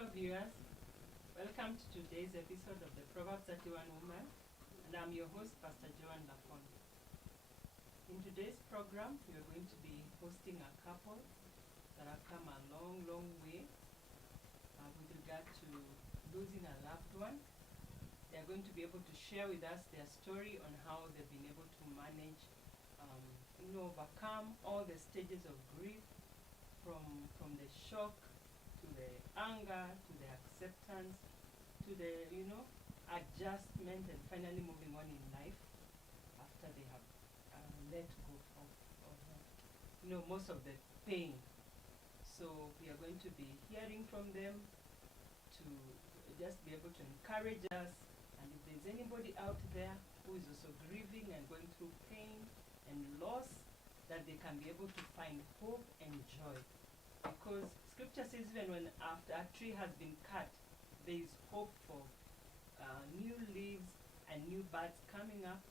fellow viewers. Welcome to today's episode of the Proverbs 31 Woman, and I'm your host, Pastor Joan Lafont. In today's program, we are going to be hosting a couple that have come a long, long way with regard to losing a loved one. They are going to be able to share with us their story on how they've been able to manage, overcome all the stages of grief, from the shock to the anger, to the acceptance, to the, adjustment, and finally moving on in life after they have let go of most of the pain. So we are going to be hearing from them to just be able to encourage us. And if there's anybody out there who is also grieving and going through pain and loss, that they can be able to find hope and joy. Because scripture says even when after a tree has been cut, there is hope for new leaves and new buds coming up.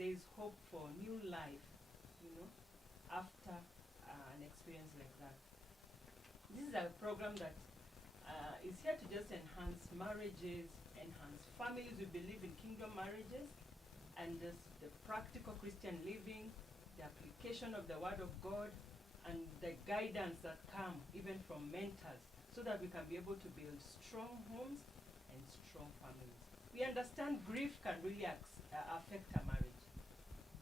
There is hope for new life, after an experience like that. This is a program that is here to just enhance marriages, enhance families. We believe in kingdom marriages and just the practical Christian living, the application of the Word of God, and the guidance that come even from mentors, so that we can be able to build strong homes and strong families. We understand grief can really affect a marriage.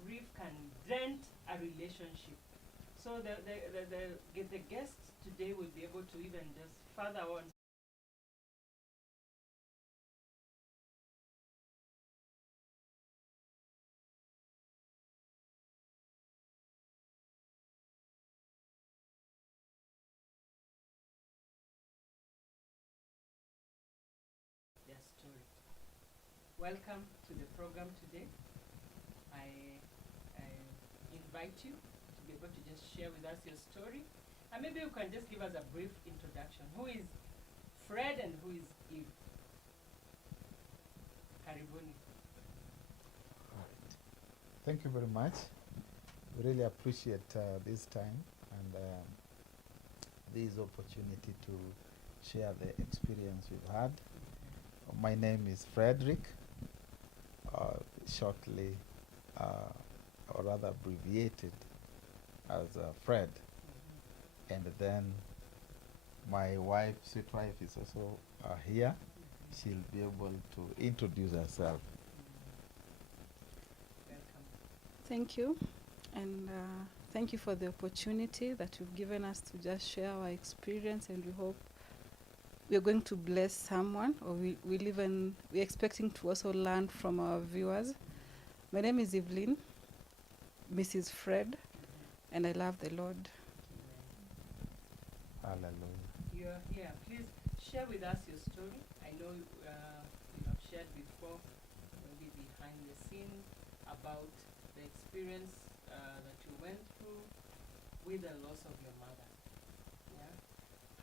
Grief can dent a relationship. So the guests today will be able to even just further on their story. Welcome to the program today. I invite you to be able to just share with us your story. And maybe you can just give us a brief introduction. Who is Fred and who is Eve? Karibuni. All right. Thank you very much. We really appreciate this time and this opportunity to share the experience we've had. My name is Frederick, shortly or rather abbreviated as Fred. And then my wife, sweet wife, is also here. She'll be able to introduce herself. Welcome. Thank you, and thank you for the opportunity that you've given us to just share our experience, and we hope we're going to bless someone, or we're expecting to also learn from our viewers. My name is Evelyn, Mrs. Fred, and I love the Lord. Hallelujah. You're here. Please share with us your story. I know you have shared before, maybe behind the scenes, about the experience that you went through with the loss of your mother. Yeah,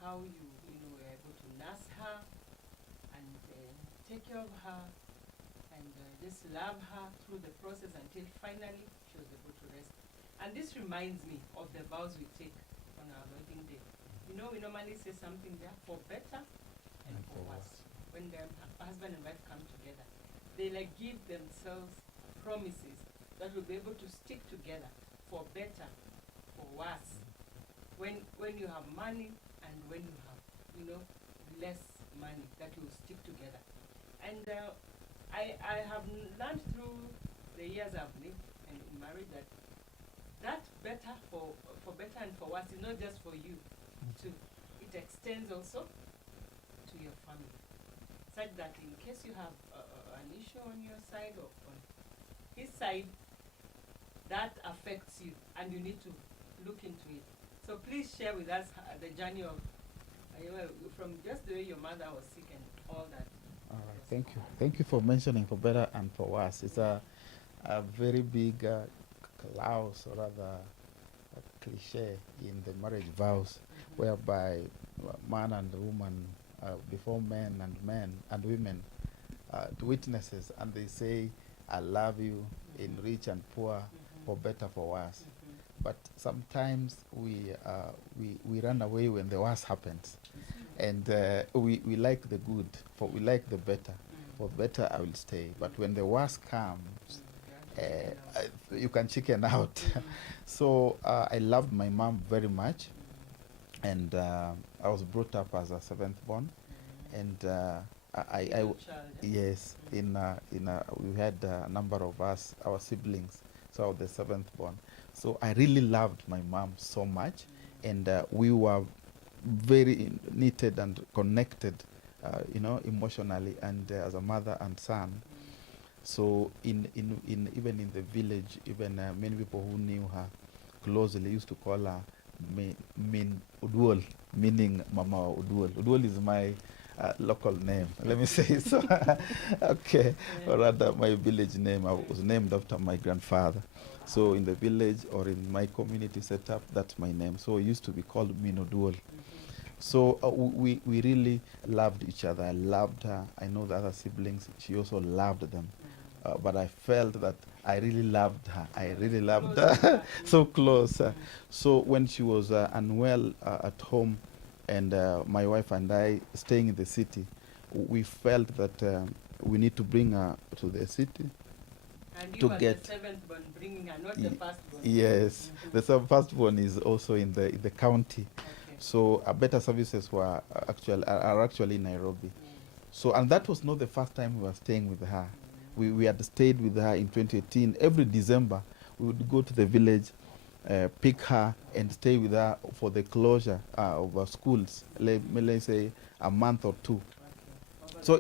how you were able to nurse her and take care of her and just love her through the process until finally she was able to rest. And this reminds me of the vows we take on our wedding day. We normally say something there, for better and for worse. When the husband and wife come together, they give themselves promises that will be able to stick together for better, for worse. When you have money and when you have, less money, that will stick together. And I have learned through the years I've lived and in marriage that better for better and for worse is not just for you too. It extends also to your family, such that in case you have an issue on your side or on his side, that affects you and you need to look into it. So please share with us the journey of from just the way your mother was sick and all that. All right. Thank you. Thank you for mentioning for better and for worse. It's a very big clause, or rather a cliche in the marriage vows, whereby man and woman, before men and women, to witnesses, and they say, "I love you in rich and poor, for better, for worse." But sometimes we run away when the worst happens, And we like the good, we like the better. For better, I will stay. But when the worst comes, you can chicken out. So I loved my mom very much, and I was brought up as a seventh born, and Middle child. yes, we had a number of us, our siblings, so I was the seventh born. So I really loved my mom so much, and we were very knitted and connected, emotionally, and as a mother and son. So even in the village, even many people who knew her closely used to call her Min Udwol, meaning Mama Udwol. Udwol is my local name. Let me say so. Okay, or rather, my village name. I was named after my grandfather. So in the village or in my community setup, that's my name. So it used to be called Min Udwol. So we really loved each other. I loved her. I know the other siblings, she also loved them. But I felt that I really loved her. I really loved her. So close. So when she was unwell at home, and my wife and I staying in the city, we felt that we need to bring her to the city. And you To were get- the seventh born, bringing her, not the first born. Yes, the first one is also in the county. Okay. So better services were are actually in Nairobi. So, and that was not the first time we were staying with her. We had stayed with her in 2018. Every December, we would go to the village, pick her, and stay with her for the closure of our schools. Let's say a month or two. Okay. So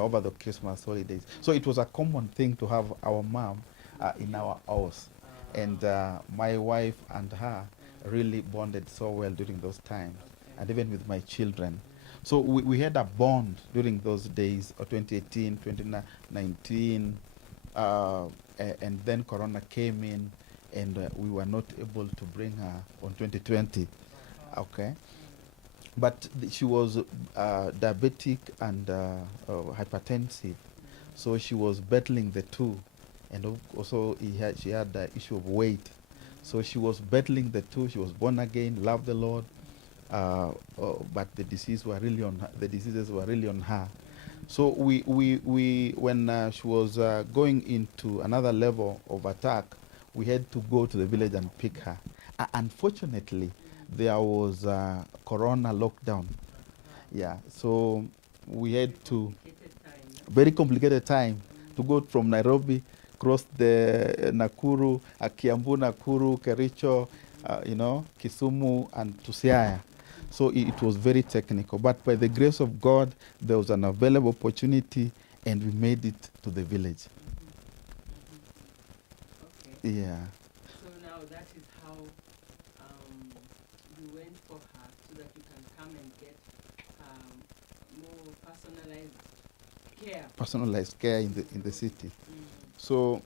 over the Christmas holidays. So it was a common thing to have our mom in our house, and my wife and her really bonded so well during those times, and even with my children. So we had a bond during those days of 2018, 2019, and then Corona came in, and we were not able to bring her on 2020. Okay. But she was diabetic and hypertensive, so she was battling the two, and also she had the issue of weight. So she was battling the two. She was born again, loved the Lord, but the diseases were really on her. So when she was going into another level of attack, we had to go to the village and pick her. Unfortunately, there was Corona lockdown. Yeah, so we had to very complicated time to go from Nairobi, cross the Nakuru, Kiambu, Nakuru, Kericho, Kisumu, and to Siaya. So it was very technical. But by the grace of God, there was an available opportunity, and we made it to the village. Okay. Yeah. So now that is how you went for her, so that you can come and get more personalized care. Personalized care in the city. Mm. So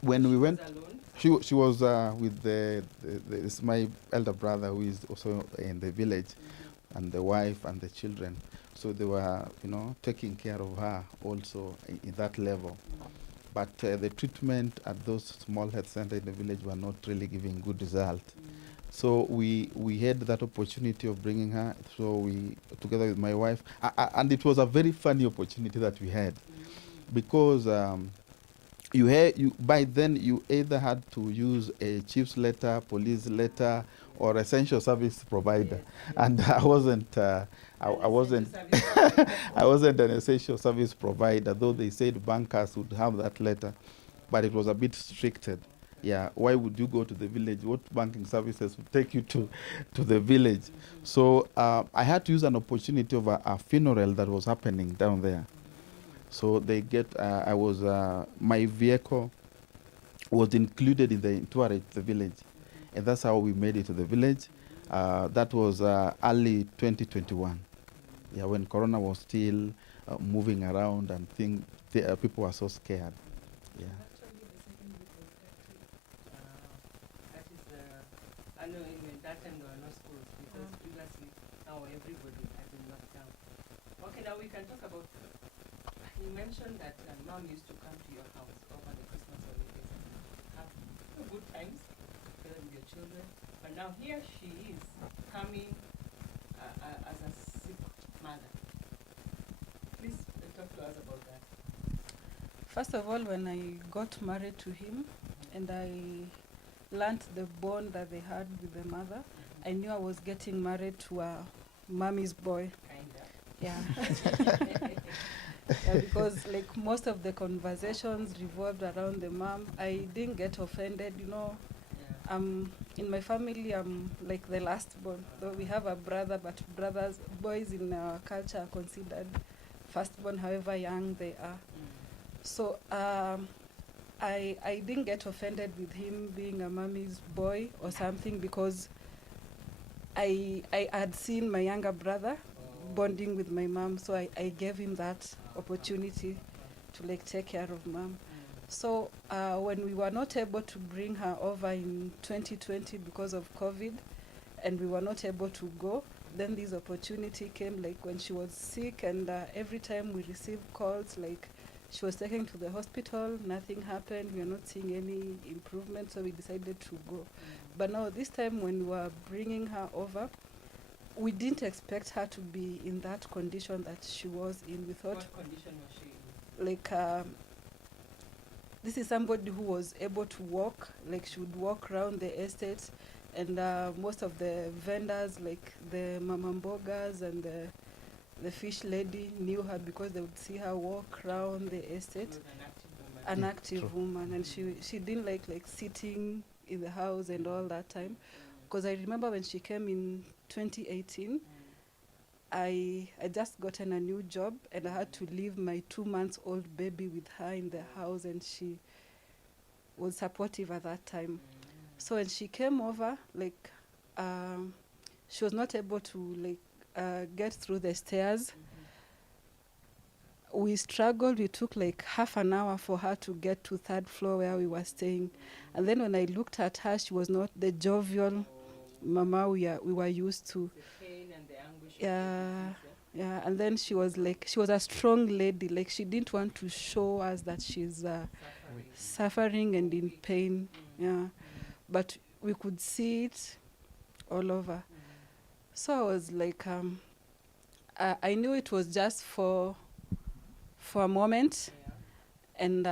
when we She went, was alone? she was with it's my elder brother, who is also in the village, and the wife and the children. So they were, taking care of her also in that level. But the treatment at those small health centers in the village were not really giving good result. So we had that opportunity of bringing her. So we, together with my wife, and it was a very funny opportunity that we had, because by then you either had to use a chief's letter, police letter, or essential service provider, and I wasn't. I wasn't. I wasn't an essential service provider, though they said bankers would have that letter, but it was a bit restricted. Yeah, why would you go to the village? What banking services would take you to the village? So I had to use an opportunity of a funeral that was happening down there. So my vehicle was included in the entourage of the village, and that's how we made it to the village. That was early 2021. Yeah, when Corona was still moving around, and people were so scared. Yeah. Actually, the second week of April. That is, I know in that time there were no schools, because previously now everybody has been locked down. Okay, now we can talk about. You mentioned that mom used to come to your house over the Christmas holidays and have good times together with your children. But now here she is coming as a mother. Please talk to us about that. First of all, when I got married to him and I learnt the bond that they had with the mother, I knew I was getting married to a mommy's boy. Kinda. Yeah. Yeah, because like most of the conversations revolved around the mom. I didn't get offended, you know. Yeah. In my family, I'm like the last born. Though we have a brother, but boys in our culture are considered firstborn, however young they are. So I didn't get offended with him being a mommy's boy or something, because I had seen my younger brother bonding with my mom, so I gave him that opportunity to like take care of mom. So when we were not able to bring her over in 2020 because of COVID, and we were not able to go, then this opportunity came like when she was sick, and every time we received calls like she was taken to the hospital, nothing happened, we are not seeing any improvement, so we decided to go. But now this time when we were bringing her over, we didn't expect her to be in that condition that she was in. We thought, what condition was she in? like, this is somebody who was able to walk, like she would walk around the estate, and most of the vendors, like the mamambogas and the fish lady, knew her because they would see her walk around the estate. She was an active woman. An active woman, and she didn't like sitting in the house and all that time. Because I remember when she came in 2018, I just gotten a new job, and I had to leave my 2-month-old baby with her in the house, and she was supportive at that time. So when she came over, like she was not able to like get through the stairs. We struggled. We took like half an hour for her to get to 3rd floor where we were staying. And then when I looked at her, she was not the jovial mama we were used to. The pain and the anguish. Yeah, yeah. And then she was a strong lady. Like she didn't want to show us that she's suffering and in pain. Yeah, but we could see it all over. So I was like, I knew it was just for a moment, and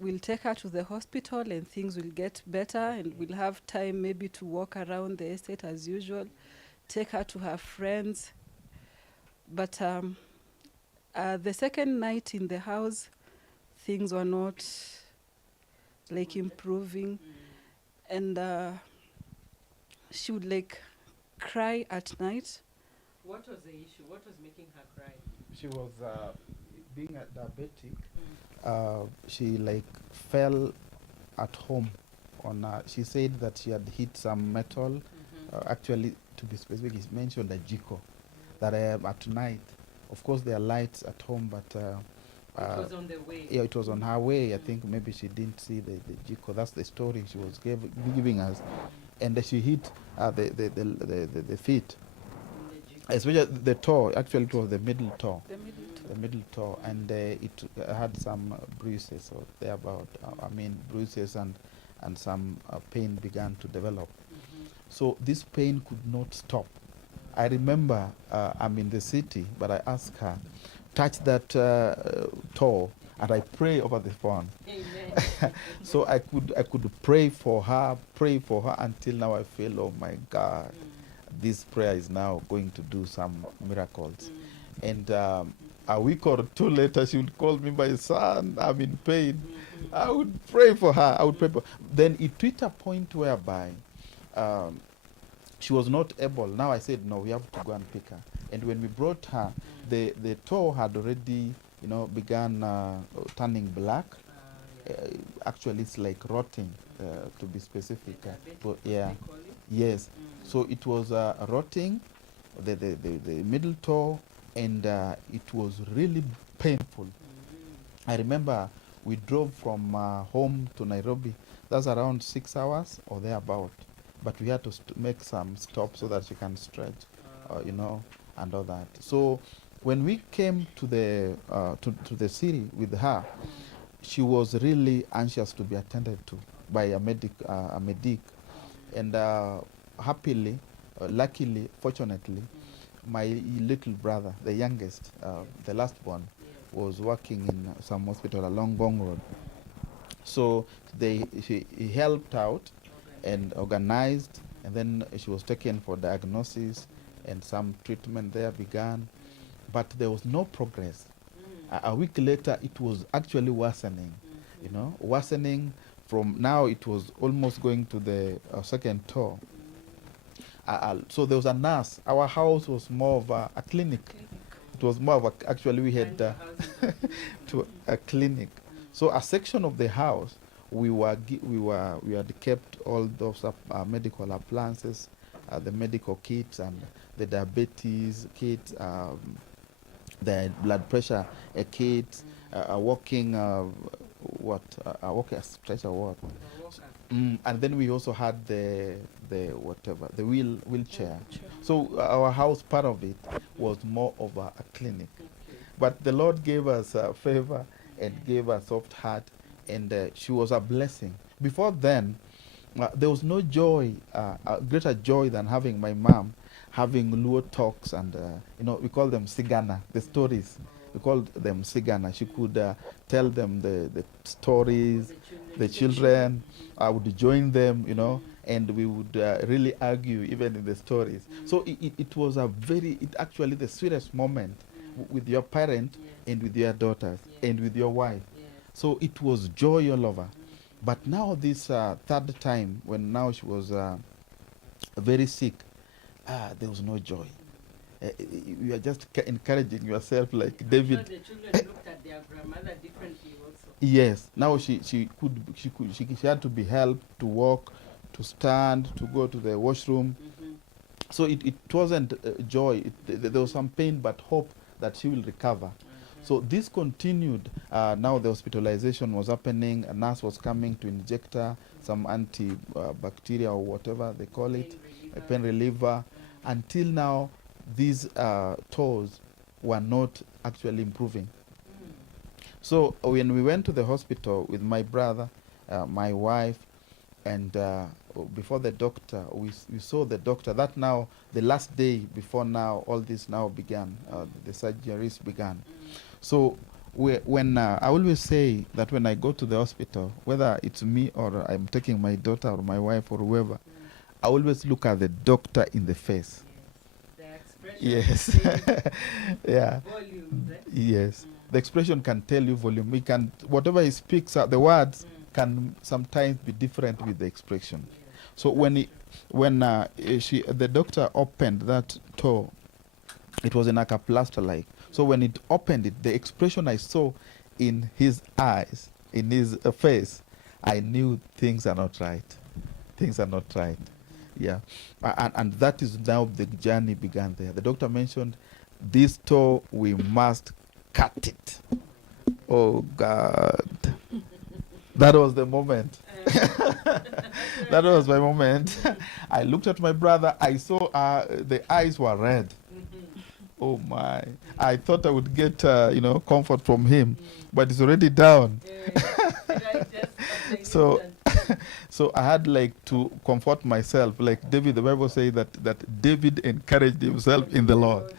we'll take her to the hospital and things will get better, and we'll have time maybe to walk around the estate as usual, take her to her friends. But the second night in the house, things were not like improving, and she would like cry at night. What was the issue? What was making her cry? She was being a diabetic. She like fell at home on. She said that she had hit some metal. Actually, to be specific, it's mentioned a jiko. That at night, of course, there are lights at home, but it was on the way. yeah, it was on her way. I think maybe she didn't see the jiko. That's the story she was giving us, and she hit the feet. Especially the toe. Actually, it was the middle toe. The middle toe, and it had some bruises or thereabout. Bruises and some pain began to develop. So this pain could not stop. I remember I'm in the city, but I asked her, touch that toe, and I pray over the phone. Amen. So I could pray for her until now I feel, oh my God, this prayer is now going to do some miracles. And a week or two later, she would call me, my son, I'm in pain. I would pray for her. Then it reached a point whereby she was not able. Now I said, no, we have to go and pick her. And when we brought her, the toe had already, begun turning black. Actually, it's like rotting, to be specific. Yeah. Yes. So it was rotting, the middle toe, and it was really painful. I remember we drove from home to Nairobi. That's around 6 hours or thereabout. But we had to make some stops so that she can stretch, and all that. So when we came to the city with her, she was really anxious to be attended to by a medic, and happily, luckily, fortunately, my little brother, the youngest, the last one, Yes. was working in some hospital along Gong Road. So he helped out and organized, and then she was taken for diagnosis, and some treatment there began, but there was no progress. A week later, it was actually worsening, worsening from now it was almost going to the second tour. So there was a nurse. Our house was more of a clinic. It was more of a, actually we had to a clinic. So a section of the house, we had kept all those medical appliances, the medical kits and the diabetes kits, the blood pressure kit, a walking a walking stretcher what. And then we also had the wheelchair. So our house, part of it was more of a clinic. But the Lord gave us favor and gave us soft heart, and she was a blessing. Before then, there was no joy, greater joy than having my mom having Luo talks, and we call them sigana, the stories. We called them sigana. She could tell them the stories, the children. I would join them, and we would really argue even in the stories. So it was actually the sweetest moment with your parent and with your daughters and with your wife. So it was joy all over. But now this third time, when now she was very sick, there was no joy. You are just encouraging yourself, like David. The children looked at their grandmother differently also. Yes. Now she had to be helped to walk, to stand, to go to the washroom. So it wasn't joy. There was some pain, but hope that she will recover. So this continued. Now the hospitalization was happening. A nurse was coming to inject her some antibacterial or whatever they call it, a pain reliever. Until now, these toes were not actually improving. So when we went to the hospital with my brother, my wife, and before the doctor, we saw the doctor. That now, the last day before now, all this now began. The surgeries began. So when I always say that when I go to the hospital, whether it's me or I'm taking my daughter or my wife or whoever, I always look at the doctor in the face. Yes. Yeah. Volumes, eh? Yes. The expression can tell you volume. We can, whatever he speaks, the words can sometimes be different with the expression. So when the doctor opened that toe, it was in like a plaster like. So when it opened it, the expression I saw in his eyes, in his face, I knew things are not right. Things are not right. Yeah. And that is now the journey began there. The doctor mentioned this toe, we must cut it. Oh God. That was the moment. That was my moment. I looked at my brother. I saw the eyes were red. Oh my. I thought I would get comfort from him, but it's already down. So I had to comfort myself, like David. The Bible says that David encouraged himself in the Lord.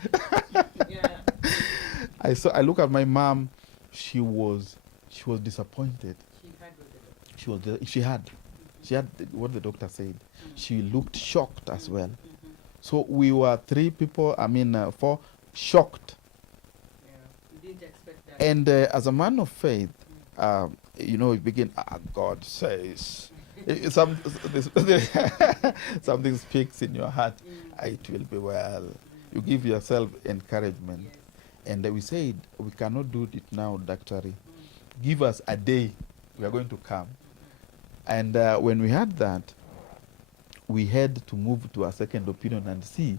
I look at my mom. She was disappointed. She had what the doctor said. She looked shocked as well. So we were four, shocked. You didn't expect that. And as a man of faith, we begin, God says, something speaks in your heart, it will be well. You give yourself encouragement. And we said, we cannot do it now, doctor. Give us a day, we are going to come. And when we had that, we had to move to a second opinion and see,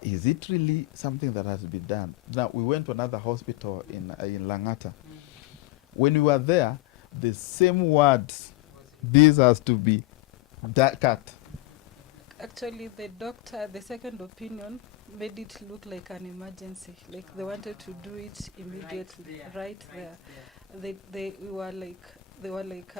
is it really something that has been done? Now, we went to another hospital in Langata. When we were there, the same words, this has to be cut. Actually, the second opinion made it look like an emergency. Like they wanted to do it immediately, right there. They were like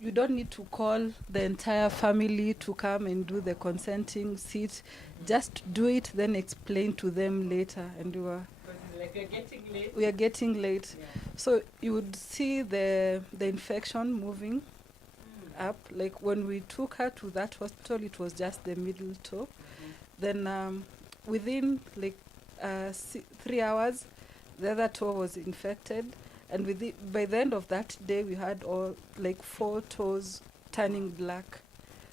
you don't need to call the entire family to come and do the consenting sit. Just do it, then explain to them later. And Because it's like we're getting late. we are getting late. Yeah. So you would see the infection moving Mm. up. Like when we took her to that hospital, it was just the middle toe. Mhm. Then within like 3 hours, the other toe was infected, and by the end of that day, we had all like 4 toes turning black.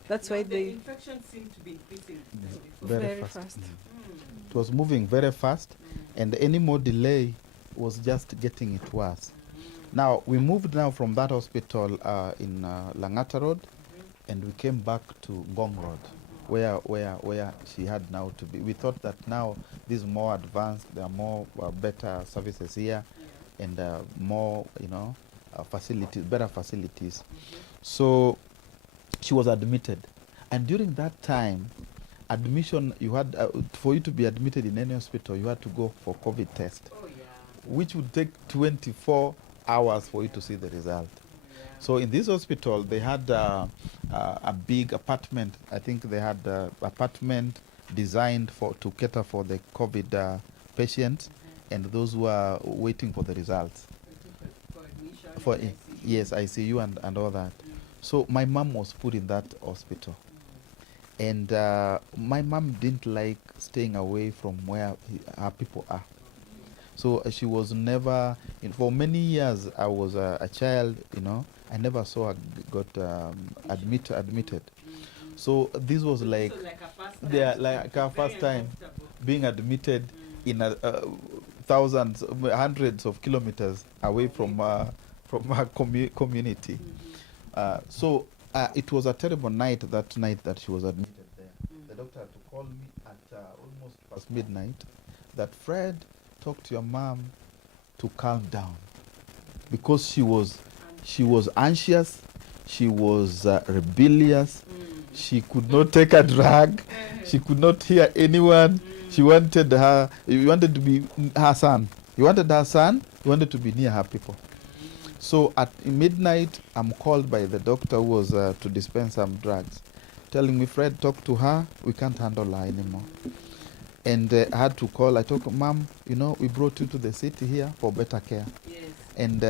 That's Now why the they infection seemed to be increasing Mm. before. Very very fast. fast. Mm. It was moving very fast, Mm. and any more delay was just getting it worse. Mm. Now we moved now from that hospital in Langata Road, Mhm. and we came back to Ngong Road, where she had now to be. We thought that now this is more advanced, there are more better services here, Yeah. and more facilities, better facilities. Mhm. So she was admitted, and during that time, admission you had for you to be admitted in any hospital, you had to go for COVID test, Oh yeah. which would take 24 hours for you to see the result. Yeah. So in this hospital, they had a big apartment. I think they had apartment designed to cater for the COVID patients Mhm. and those who are waiting for the results. For admission. For and I- ICU. yes, ICU and all that. Mm. So my mom was put in that hospital, Mm. and my mom didn't like staying away from where her people are. So she was never, for many years, I was a child, I never saw her got admitted. Mm. So this was So like, this was like a first time. they are So like it her was very first time uncomfortable. being admitted Mm. in thousands, hundreds of kilometers away from her community. Mhm. So it was a terrible night that she was admitted there. Mm. The doctor had to call me at almost past midnight that Fred, talk to your mom to calm down, because she was anxious, she was rebellious, Mm. she could not take a drug, she could not hear anyone. She wanted to be her son. You wanted her son, you wanted to be near her people. So at midnight, I'm called by the doctor who was to dispense some drugs, telling me, Fred, talk to her, we can't handle her anymore. And I had to call. I told Mom, we brought you to the city here for better care, Yes. and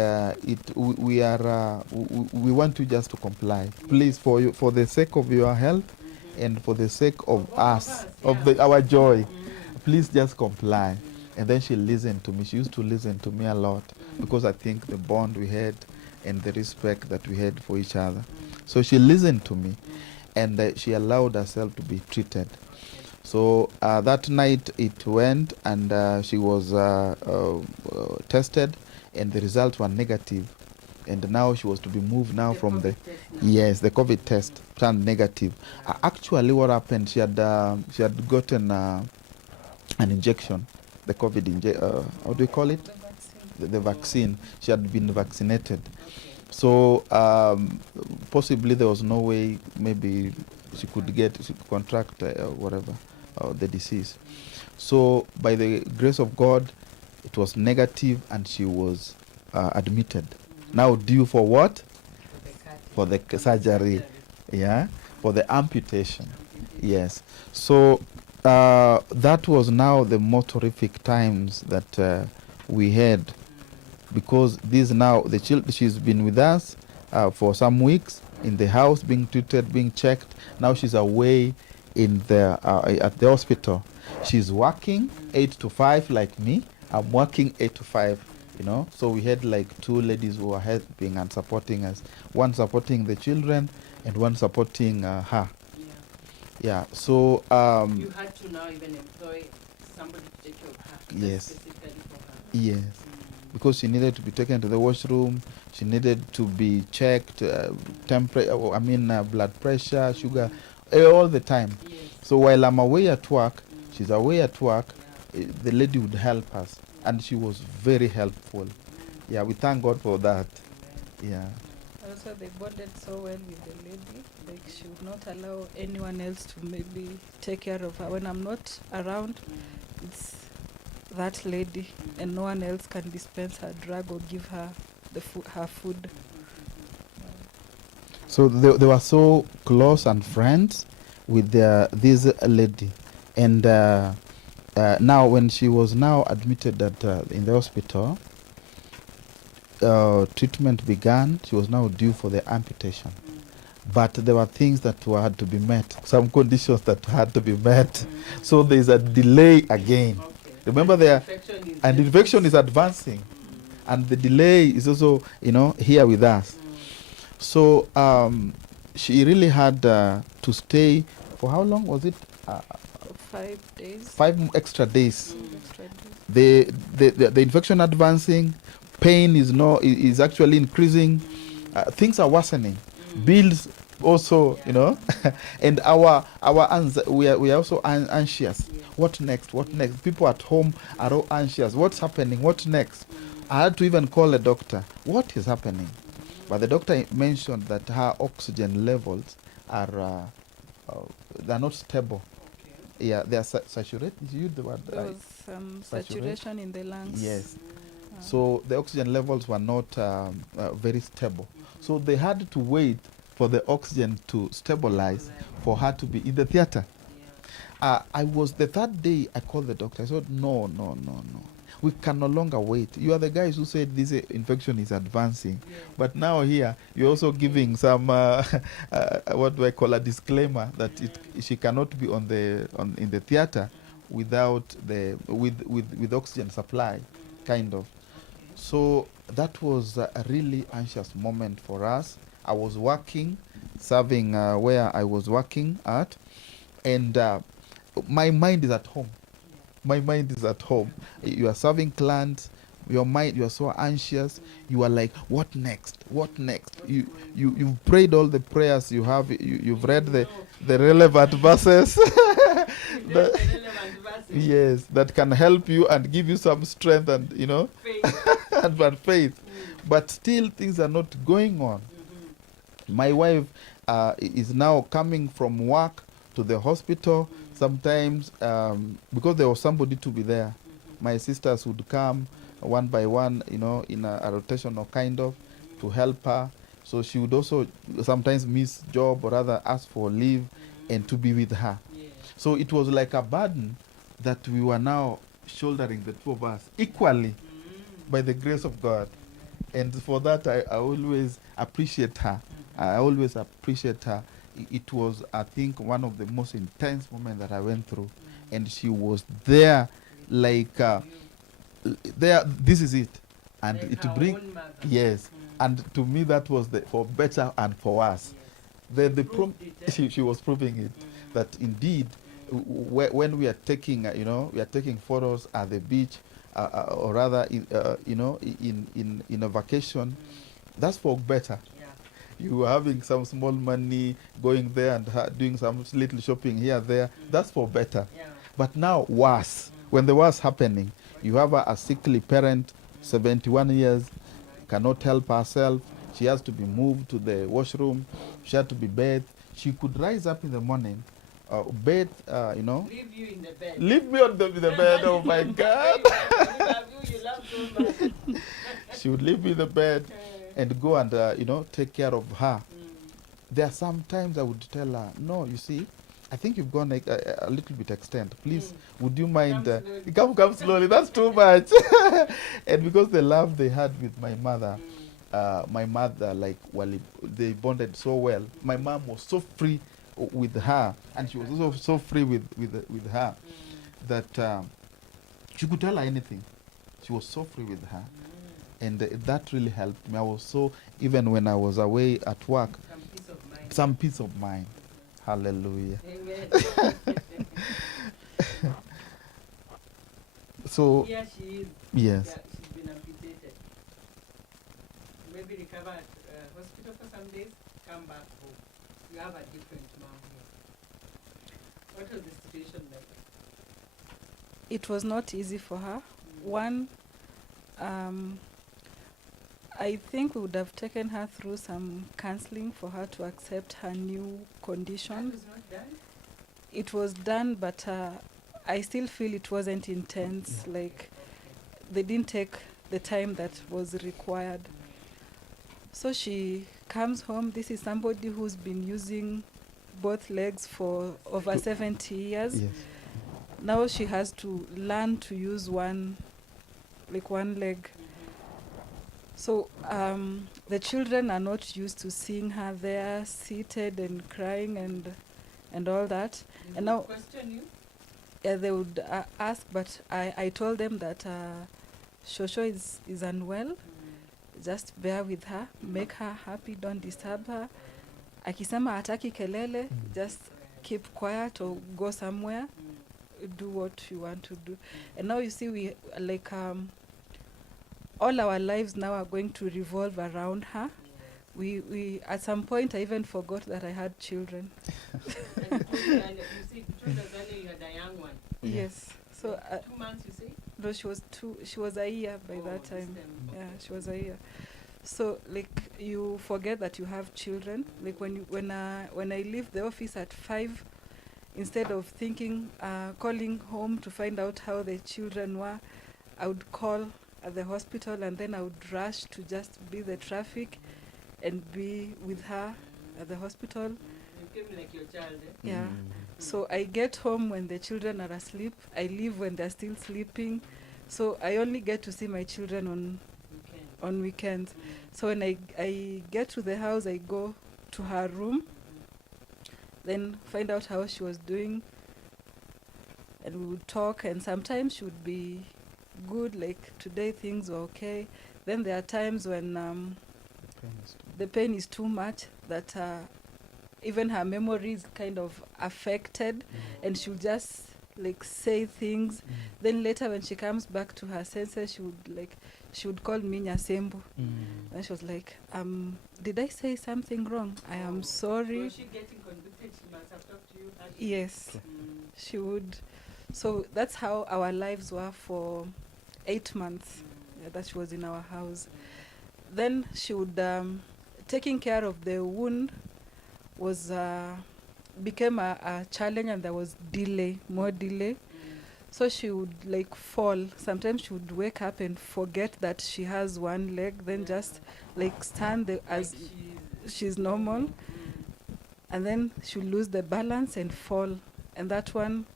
we want you just to comply, please, for the sake of your health, Mhm. and for the sake of Of all of us, us, of yeah. our joy. Mm. Please just comply. Mm. And then she listened to me. She used to listen to me a lot, Mm. because I think the bond we had and the respect that we had for each other. Mm. So she listened to me, Mm. and she allowed herself to be treated. Okay. So that night it went, and she was tested, and the results were negative. And now she was to be moved now The from the COVID test now. yes, the COVID test turned negative. Yeah. Actually, what happened? She had gotten an injection, the COVID how do you call it? The vaccine. The vaccine. She had been vaccinated. Okay. So possibly there was no way, maybe she could contract whatever, the disease. So by the grace of God, it was negative, and she was admitted. Now due for what? For the surgery, yeah, for the amputation. Yes. So that was now the most horrific times that we had, because she's been with us for some weeks in the house, being treated, being checked. Now she's away at the hospital. She's working 8 to 5 like me. I'm working 8 to 5. So we had like 2 ladies who were helping and supporting us. One supporting the children, and one supporting her. Yeah. Yeah. So You had to now even employ somebody to take care of her. Just Yes. Specifically for her. yes, because she needed to be taken to the washroom. She needed to be checked, blood pressure, sugar, all the time. Yes. So while I'm away at work, she's away at work. Yeah. The lady would help us, and she was very helpful. Yeah, we thank God for that. Yeah. Also, they bonded so well with the lady. Like, she would not allow anyone else to maybe take care of her. When I'm not around, it's that lady, and no one else can dispense her drug or give her her food. So they were so close and friends with this lady. And now when she was now admitted in the hospital, treatment began. She was now due for the amputation. But there were things that had to be met, some conditions that had to be met. So there's a delay again. Okay. Remember, and the infection is advancing, and the delay is also, here with us. So she really had to stay for how long was it? 5 days. 5 extra days. Extra days. The infection advancing, pain is actually increasing. Things are worsening. Bills also, and we are also anxious. What next? What next? People at home are all anxious. What's happening? What next? I had to even call a doctor. What is happening? But the doctor mentioned that her oxygen levels are they're not stable. Okay. Yeah, they are saturated. You used the word. There was some saturation in the lungs. Yes. So the oxygen levels were not very stable. So they had to wait for the oxygen to stabilize for her to be in the theater. I was the third day I called the doctor. I said, no. We can no longer wait. You are the guys who said this infection is advancing. But now here, you're also giving some, what do I call, a disclaimer that she cannot be in the theater without with oxygen supply, kind of. So that was a really anxious moment for us. I was working, serving where I was working at, and my mind is at home. My mind is at home. You are serving clients. Your mind, you are so anxious. You are like, what next? What next? You've prayed all the prayers you have. You've read the relevant verses. Yes, that can help you and give you some strength and faith. and faith. But still, things are not going on. My wife is now coming from work to the hospital. Sometimes, because there was somebody to be there, my sisters would come one by one, in a rotational kind of, to help her. So she would also sometimes miss job or rather ask for leave and to be with her. So it was like a burden that we were now shouldering, the two of us, equally, by the grace of God. And for that, I always appreciate her. I always appreciate her. It was, I think, one of the most intense moments that I went through. And she was there, like, there, this is it. And like it bring, yes. And to me, that was for better and for worse. She was proving it, that indeed, when we are taking, we are taking photos at the beach, or rather, in a vacation, that's for better. You are having some small money, going there and doing some little shopping here, there. That's for better. But now, worse. When the worst happening, you have a sickly parent, 71 years, cannot help herself. She has to be moved to the washroom. She had to be bathed. She could rise up in the morning, bathe, Leave you in the bed. Leave me in the bed, oh my God. You love so much. She would leave me in the bed and go and, take care of her. There are some times I would tell her, no, you see, I think you've gone a little bit extent. Please, would you mind? Come slowly. That's too much. And because the love they had with my mother, like, well, they bonded so well. My mom was so free with her, and she was also so free with her that she could tell her anything. She was so free with her. And that really helped me. I was so, even when I was away at work, some peace of mind. Hallelujah. Amen. So, here she is. yes. Yeah, she's been amputated. Maybe recover at hospital for some days, come back home. You have a different mom here. What was the situation like? It was not easy for her. One, I think we would have taken her through some counseling for her to accept her new condition. That was not done? It was done, but I still feel it wasn't intense. Like, they didn't take the time that was required. So she comes home. This is somebody who's been using both legs for over 70 years. Yes. Now she has to learn to use one leg. So the children are not used to seeing her there seated and crying and all that. They And would now question you. they would ask, but I told them that Shosho is unwell. Just bear with her, make her happy, don't disturb her. Akisema hataki kelele, just keep quiet or go somewhere, do what you want to do. And now you see we like all our lives now are going to revolve around her. We at some point I even forgot that I had children. And you see, you told us earlier you had a young one. Yes. So 2 months, you say? no, she was a year by that this time. Yeah, she was a year. So like you forget that you have children. Like when I leave the office at 5, instead of thinking calling home to find out how the children were, I would call at the hospital and then I would rush to just be the traffic and be with her at the hospital. You came like your child, eh? Yeah. So I get home when the children are asleep. I leave when they're still sleeping. So I only get to see my children on weekends. So when I get to the house, I go to her room, then find out how she was doing, and we would talk, and sometimes she would be good, like today things were okay. Then there are times when the pain is too much, that even her memory is kind of affected, and she'll just like say things. Then later when she comes back to her senses, she would call me Nyasembu. And she was like, did I say something wrong? I am sorry. Was she getting convicted? She must have talked to you. Yes, she would. So that's how our lives were for 8 months that she was in our house. Then she would, taking care of the wound was became a challenge, and there was more delay. So she would like fall. Sometimes she would wake up and forget that she has one leg, then just like stand as she's normal, and then she would lose the balance and fall, and that one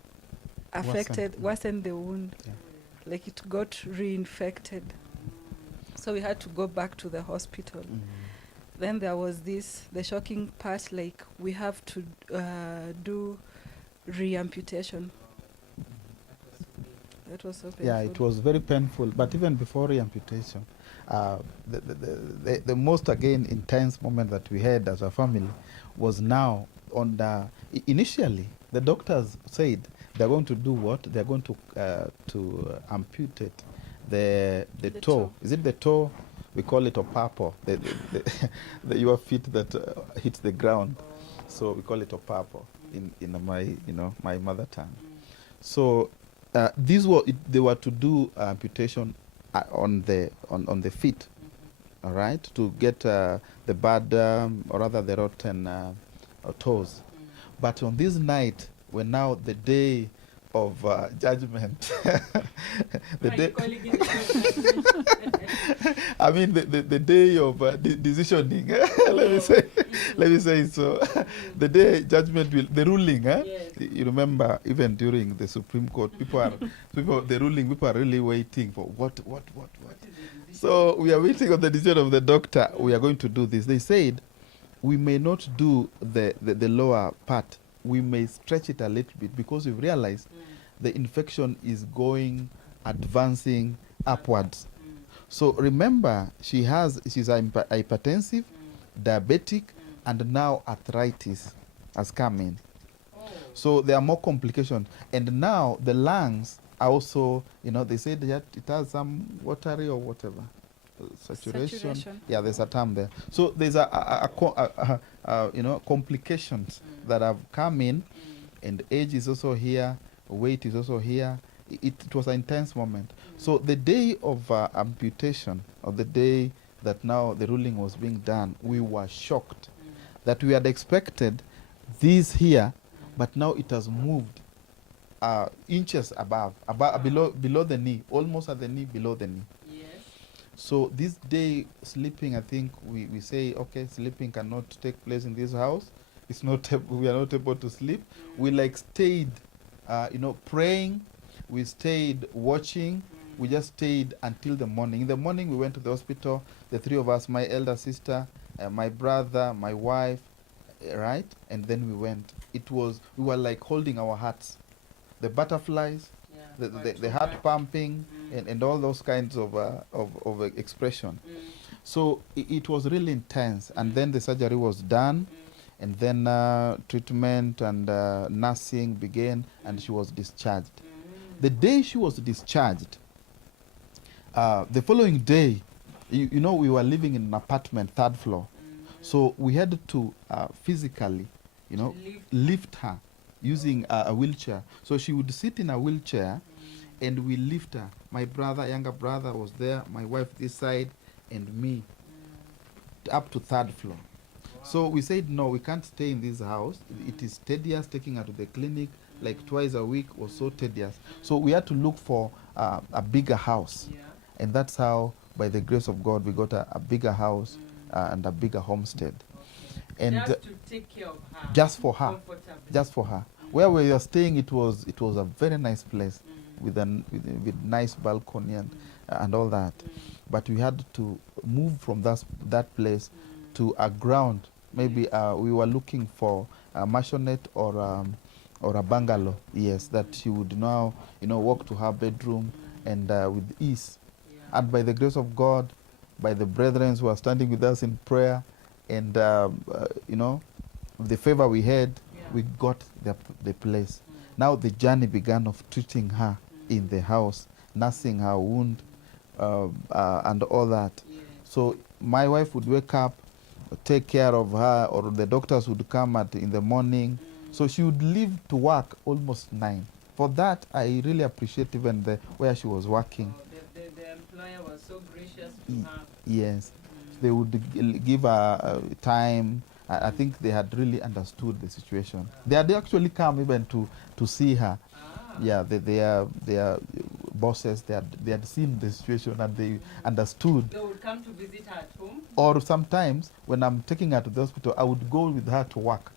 worsened the wound. Like it got reinfected. So we had to go back to the hospital. Then there was the shocking part, like we have to do reamputation. That was so painful. Yeah, it was very painful. But even before reamputation, the most again intense moment that we had as a family was now on the initially the doctors said they're going to do what? They're going to amputate the toe. Is it the toe? We call it opapo. Your feet that hits the ground. So we call it opapo in my mother tongue. So they were to do amputation on the feet, all right, to get the bad or rather the rotten toes. But on this night, when now the day of judgment, I mean the day of decisioning. let me say so. The day judgment will, the ruling. Yes. You remember, even during the Supreme Court, the ruling. People are really waiting for what. So we are waiting on the decision of the doctor. We are going to do this. They said we may not do the lower part. We may stretch it a little bit because we've realized the infection is advancing upwards. So remember, she's hypertensive, diabetic, and now arthritis has come in. So there are more complications. And now the lungs are also, they say that it has some watery or whatever. Saturation. Yeah, there's a term there. So there's complications that have come in, and age is also here, weight is also here. It was an intense moment. So the day of amputation, or the day that now the ruling was being done, we were shocked that we had expected this here, but now it has moved inches below the knee, almost at the knee, below the knee. Yes. So this day sleeping, I think we say, okay, sleeping cannot take place in this house. It's not we are not able to sleep. We like stayed, praying. We stayed watching. We just stayed until the morning. In the morning, we went to the hospital. The three of us, my elder sister, my brother, my wife, right? And then we went. We were like holding our hearts, the butterflies, Yeah, the heart pumping, and all those kinds of expression. So it was really intense. And then the surgery was done, and then treatment and nursing began, and she was discharged. The day she was discharged, the following day, we were living in an apartment, third floor. So we had to physically, lift her using a wheelchair. So she would sit in a wheelchair, and we lift her. My younger brother was there, my wife this side, and me, up to third floor. So we said, no, we can't stay in this house. It is tedious taking her to the clinic like twice a week, was so tedious. So we had to look for a bigger house. Yeah. And that's how, by the grace of God, we got a bigger house and a bigger homestead. Okay. And Just to take care of her. just for her. Comfortably. Just for her. Where we were staying, it was a very nice place with nice balcony and all that. But we had to move from that place to a ground. Maybe we were looking for a maisonette or a bungalow. Yes, that she would now walk to her bedroom and with ease. Yeah. And by the grace of God, by the brethren who are standing with us in prayer, and the favor we had, we got the place. Now the journey began of treating her in the house, nursing her wound, and all that. Yeah. So my wife would wake up, take care of her, or the doctors would come in the morning. So she would leave to work almost 9. For that, I really appreciate even where she was working. Oh, the employer was so gracious to her. Yes, they would give her time. I think they had really understood the situation. They had actually come even to see her. Yeah, their bosses, they had seen the situation and they understood. They would come to visit her at home. Or sometimes when I'm taking her to the hospital, I would go with her to work.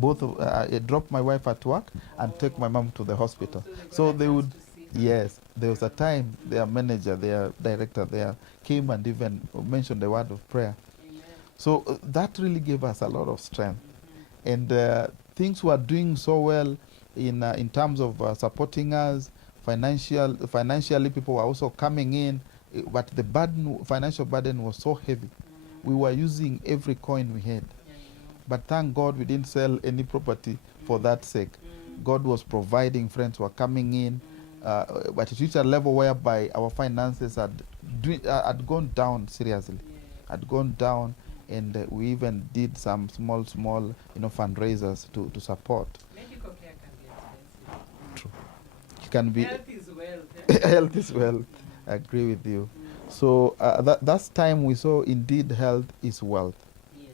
I drop my wife at work and take my mom to the hospital. So they would, yes, there was a time their manager, their director there came and even mentioned the word of prayer. Amen. So that really gave us a lot of strength. And things were doing so well in terms of supporting us. Financially, people were also coming in, but the financial burden was so heavy. We were using every coin we had. But thank God we didn't sell any property for that sake. God was providing, friends were coming in, but it reached a level whereby our finances had gone down seriously, had gone down, and we even did some small, fundraisers to support. Medical care can be expensive. True. It can be. Health is wealth. Health is wealth. I agree with you. So that's time we saw indeed health is wealth. Yes.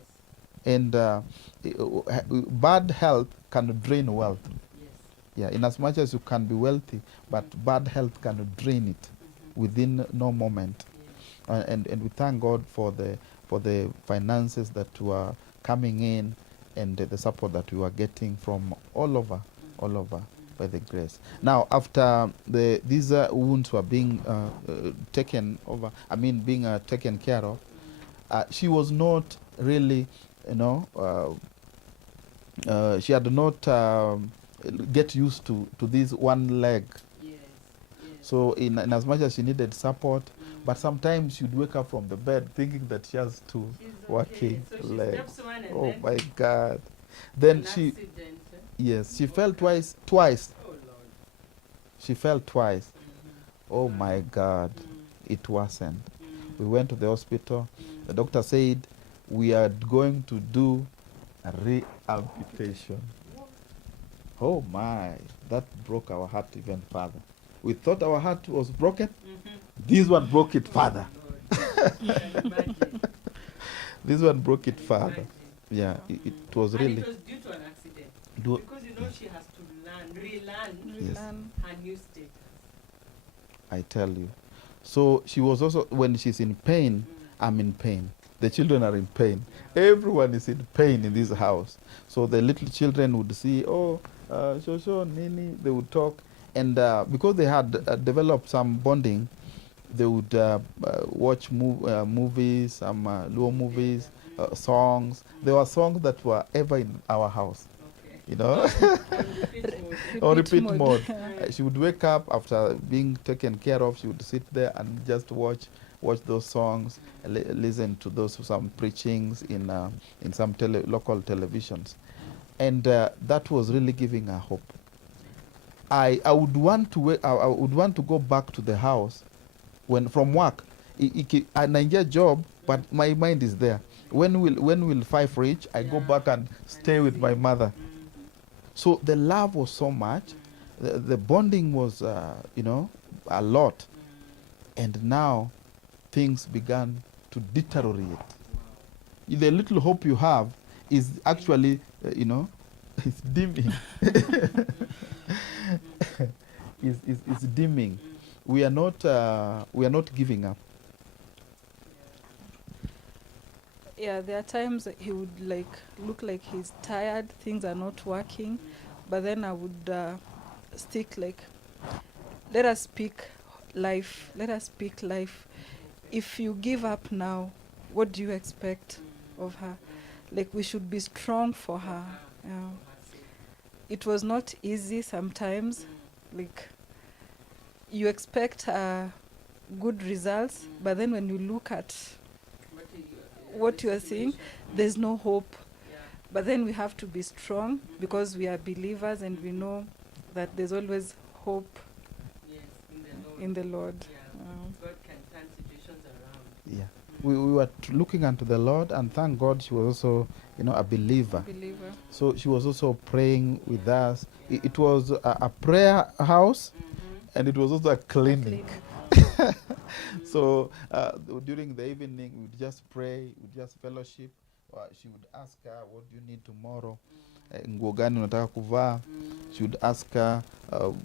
And bad health can drain wealth. Yes. Yeah, in as much as you can be wealthy, but bad health can drain it within no moment. Yes. And we thank God for the finances that were coming in and the support that we were getting from all over by the grace. Now, after these wounds were being taken over, being taken care of, she was not really, she had not get used to this one leg. Yes. Yes. So in as much as she needed support, but sometimes she'd wake up from the bed thinking that she has two She's working okay. So she legs. steps one and Oh then my God. Then an she, accident. yes, she fell Okay. twice. Oh Lord. She fell twice. Oh my God. It worsened. We went to the hospital. The doctor said, we are going to do a re-amputation. Oh my, that broke our heart even further. We thought our heart was broken. This one broke it further. This one broke it further. Yeah, it was really. And it was due to an accident. Do- Because she has to relearn Yes. her new status. I tell you. So she was also, when she's in pain, I'm in pain. The children are in pain. Everyone is in pain in this house. So the little children would see, oh, Shosho, Nini, they would talk. And because they had developed some bonding, they would watch movies, some Luo movies, songs. There were songs that were ever in our house, Okay. you know, Repeat mode. on repeat mode. Yeah. She would wake up after being taken care of. She would sit there and just watch those songs, listen to those some preachings in some local televisions, and that was really giving her hope. I would want to I would want to go back to the house when from work. Naingia job, but my mind is there. When will five reach? I go back and stay with my mother. So the love was so much, the bonding was a lot, and now things began to deteriorate. The little hope you have is actually it's dimming. is dimming. We are not giving up. Yeah, there are times that he would look like he's tired, things are not working, but then I would stick let us speak life, let us speak life. If you give up now, what do you expect of her? Like, we should be strong for her. Yeah. It was not easy sometimes. Like, you expect good results, but then when you look at what you are seeing, there's no hope. But then we have to be strong because we are believers and we know that there's always hope in the Lord. God can turn situations around. Yeah. We were looking unto the Lord, and thank God she was also, a believer. So she was also praying with us. It was a prayer house, and it was also a clinic. So during the evening, we'd just pray, we'd just fellowship. She would ask her, what do you need tomorrow? Nguo gani unataka kuvaa? She would ask her,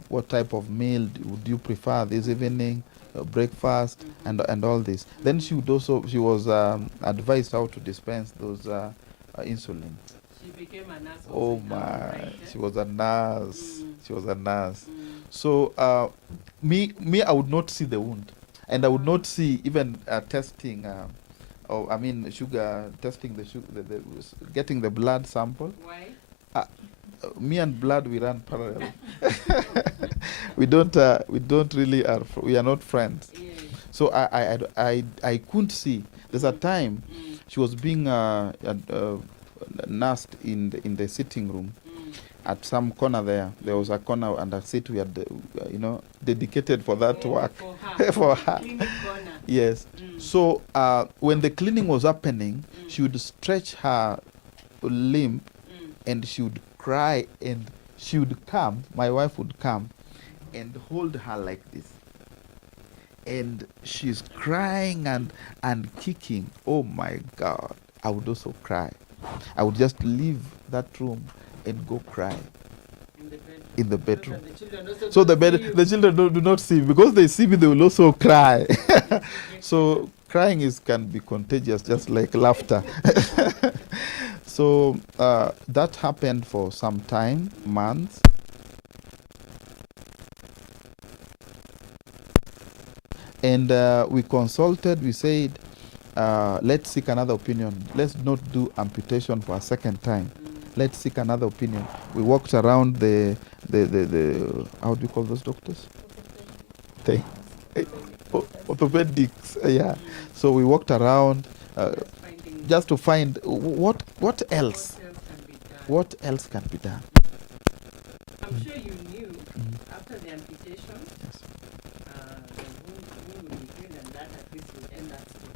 what type of meal would you prefer this evening? Breakfast and all this. Then she was advised how to dispense those insulin. She became a nurse. Oh my, she was a nurse. She was a nurse. So me, I would not see the wound, and I would not see even testing. Sugar testing, the sugar, getting the blood sample. Why? Me and blood, we run parallel. we don't really we are not friends. Yes. So I couldn't see. There's a time she was being nursed in the sitting room. At some corner there was a corner and a seat we had, dedicated for that work. For her. For her. Clinic corner. Yes. So when the cleaning was happening, she would stretch her limb and she would cry, and she would come, my wife would come and hold her like this. And she's crying and kicking. Oh my God. I would also cry. I would just leave that room and go cry in the bedroom. So the children do not see me. Because they see me, they will also cry. So crying can be contagious, just like laughter. So that happened for some time, months. And we consulted, we said, let's seek another opinion. Let's not do amputation for a second time. Let's seek another opinion. We walked around the how do you call those doctors? Orthopedics, yeah. So we walked around just to find what else can be done. I'm sure you knew after the amputation, the wound will be healed, and that at least will end that story.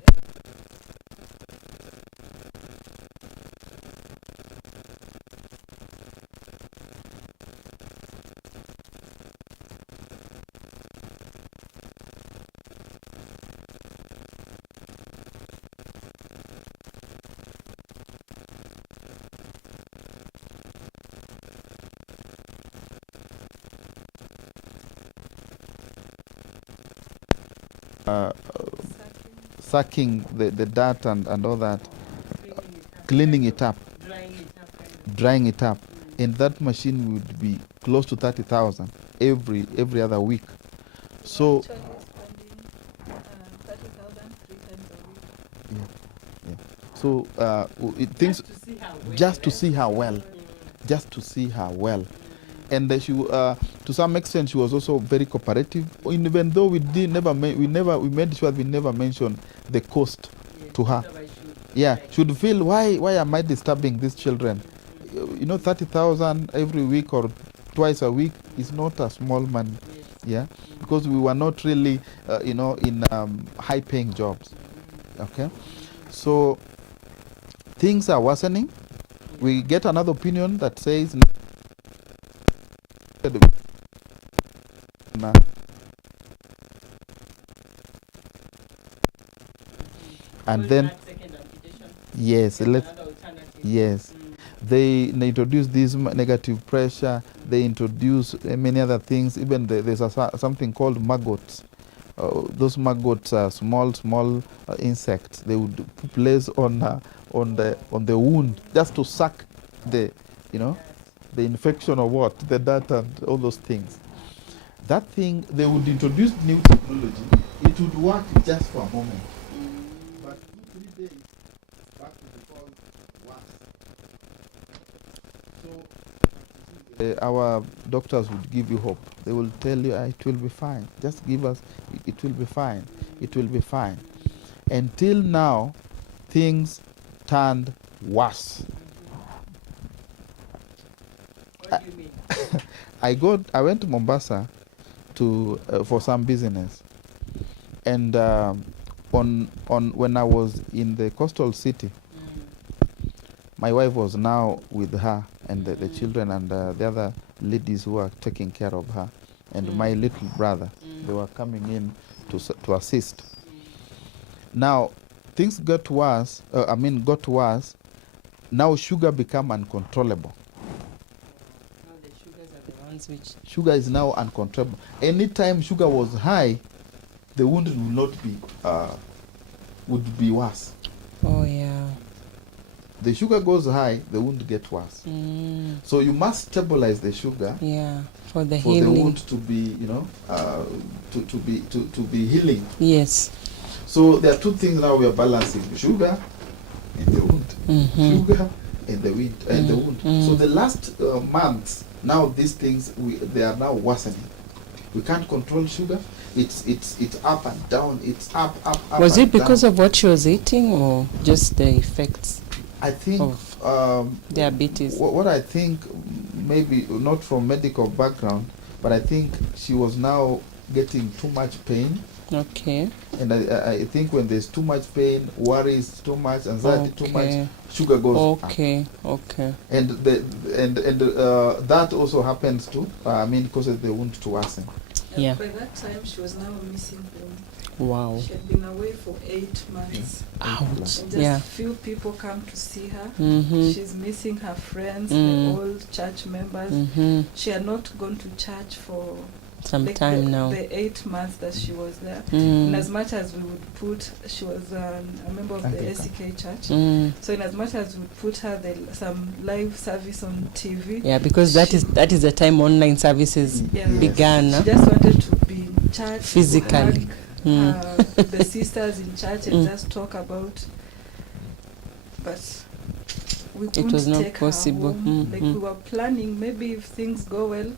sucking the dirt and all that, Cleaning cleaning it up, it up, drying it up, kind of. drying it up. Mm. And that machine would be close to 30,000 every other week. So Actually spending 30,000 3 times a week. yeah. So things Just to see how well, just to right? see her well, Mm. just to see her well. And to some extent, she was also very cooperative. Even though we made sure we never mentioned the cost Yes, to her. otherwise she would Yeah, like- she would feel, why am I disturbing these children? 30,000 every week or twice a week is not a small money. Yes. Yeah, because we were not really, in high-paying jobs. Okay, so things are worsening. We get another opinion that says. And then Second amputation, yes, is let's another alternative. yes. Mm. They introduce this negative pressure. They introduce many other things. Even there's something called maggots. Those maggots are small insects. They would place on the wound just to suck the Yes. the infection or what, the dirt and all those things. That thing, they would introduce new technology. It would work just for a moment. But 2-3 days, back to the old worse. So, our doctors would give you hope. They will tell you, it will be fine. Just give us, it will be fine. It will be fine. Until now, things turned worse. What do you mean? I went to Mombasa for some business, and on when I was in the coastal city, my wife was now with her and the children and the other ladies who were taking care of her, and my little brother. They were coming in to assist. Now things got worse. Got worse. Now sugar became uncontrollable. Now the sugars are the ones which. Sugar is now uncontrollable. Anytime sugar was high, the wound would be worse. Oh yeah. The sugar goes high, the wound gets worse. So you must stabilize the sugar Yeah, for the for healing. the wound to be, to be healing. Yes. So there are two things now we are balancing: sugar and the wound. Sugar and the wind and the wound. So the last months, now these things they are now worsening. We can't control sugar. It's up and down. It's up. Was and it because down. of what she was eating or just the effects? I think Diabetes. what I think, maybe not from medical background, but I think she was now getting too much pain. Okay. And I think when there's too much pain, worries too much, anxiety too much, Okay. sugar goes up. Okay. And that also happens to causes the wound to worsen. Yeah. By that time, she was now missing home. Wow. She had been away for 8 months. Ouch. And just Yeah. few people come to see her. Mm-hmm. She's missing her friends, Mm. the old church members. Mm-hmm. She had not gone to church for Some like time the, now. the 8 months that she was there. In as Mm. much as we would put, she was a member of the Anglican. SEK church. Mm. So in as much as we would put her some live service on TV, Yeah, because that is the time online services yeah, began. she Huh? just wanted to be in church Physically. the sisters in church and just talk about, but we couldn't was not take possible. her home. Like Mhm. we were planning, maybe if things go well,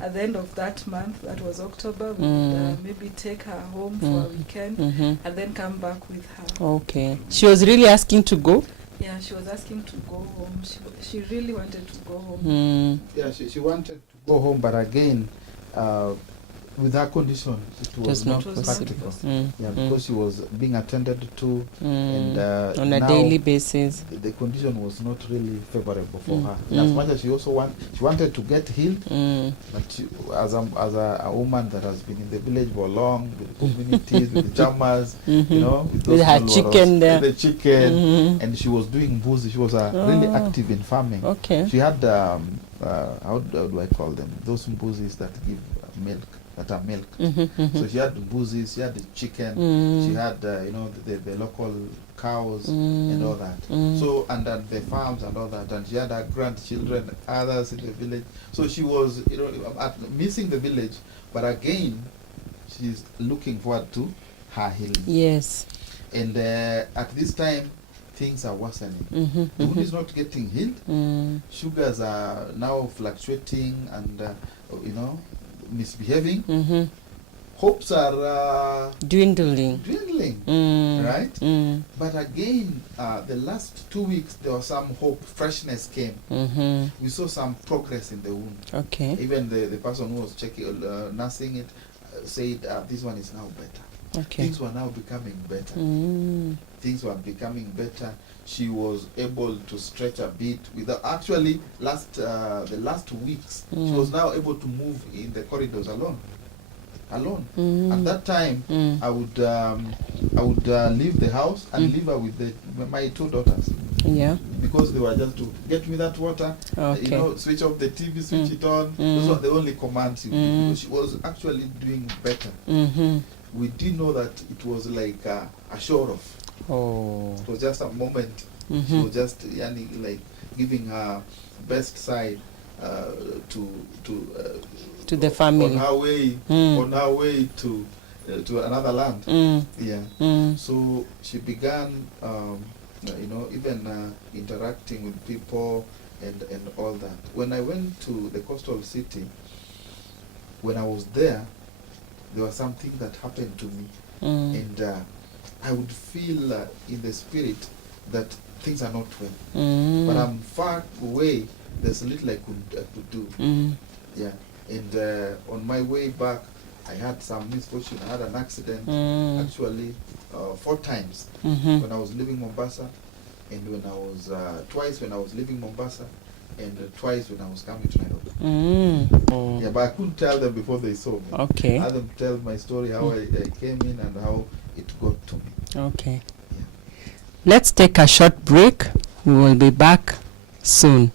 at the end of that month, that was October, we would maybe take her home for a weekend Mm-hmm. and then come back with her. Okay. She was really asking to go. Yeah, she was asking to go home. She really wanted to go home. Mm. Yeah, she wanted to go home, but again, with her condition, it was Just not not It was not practical. possible. Mm. Yeah, because she was being attended to, and On a now daily basis. the condition was not really favorable for Mm. her. And as Mm. much as she also wanted to get healed, Mm. but she, as a woman that has been in the village for long, with the communities, with the chamas, Mm-hmm. you know, with With those her small chicken waras, there. with the chicken, Mhm. and she was doing boozy. She was really Oh. active in farming. Okay. She had how do I call them? Those mbusis that give milk. that are milked. Mm-hmm. So she had the mbuzi, she had the chicken, she had the local cows and all that. So and then the farms and all that, and she had her grandchildren, others in the village. So she was missing the village, but again she's looking forward to her healing. Yes. And at this time things are worsening. The wound is not getting healed. Sugars are now fluctuating and misbehaving. Hopes are dwindling, right? But again, the last 2 weeks there was some hope, freshness came. We saw some progress in the wound. Okay. Even the person who was checking, nursing it, said this one is now better. Okay. Things were now becoming better. Things were becoming better. She was able to stretch a bit. Without actually, the last weeks, she was now able to move in the corridors alone. At that time, I would leave the house and leave her with my 2 daughters. Yeah. Because they were just to get me that water, Okay. Switch off the TV, switch it on. Those were the only commands you did, because she was actually doing better. We didn't know that it was like a show off. Oh. It was just a moment. She was just like giving her best side to the family on her way to another land. So she began even interacting with people and all that. When I went to the coastal city, when I was there was something that happened to me, and I would feel in the spirit that things are not well, but I'm far away. There's little I could do. Yeah. And on my way back, I had some misfortune. I had an accident, actually 4 times when I was leaving Mombasa, and when I was twice when I was leaving Mombasa, and twice when I was coming to Nairobi. Yeah, but I couldn't tell them before they saw me. Okay. I had them tell my story, how I came in and how it got to me. Okay. Yeah. Let's take a short break. We will be back soon.